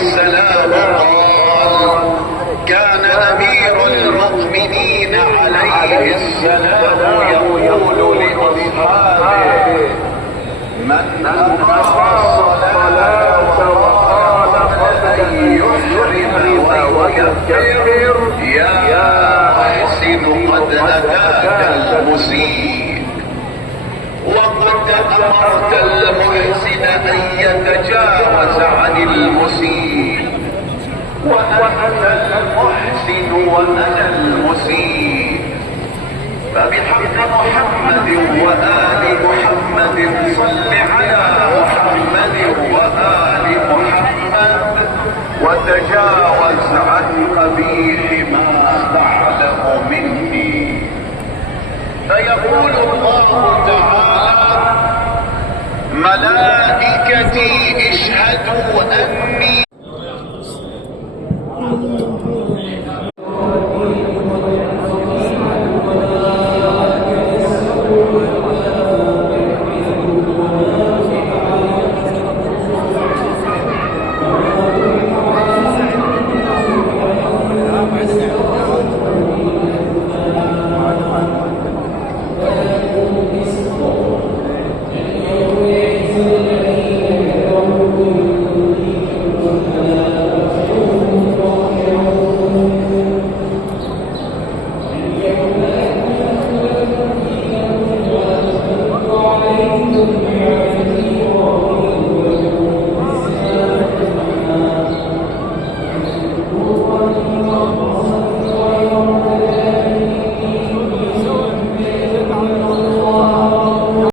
السلام قال: كان أمير المؤمنين عليه السلام يقول لأصحابه: من أقام الصلاة وقال أن يحرم ويكفر يا محسن قد أتاك المسيء، وقد أمرت المحسن أن يتجاوز عن المسيء، وأنت المحسن وأنا المسيء، فبحق محمد وآل محمد صل على محمد وآل محمد، وتجاوز عن قبيح ما تعلم مني. فيقول الله تعالى: ملائكتي اشهدوا أني عليكم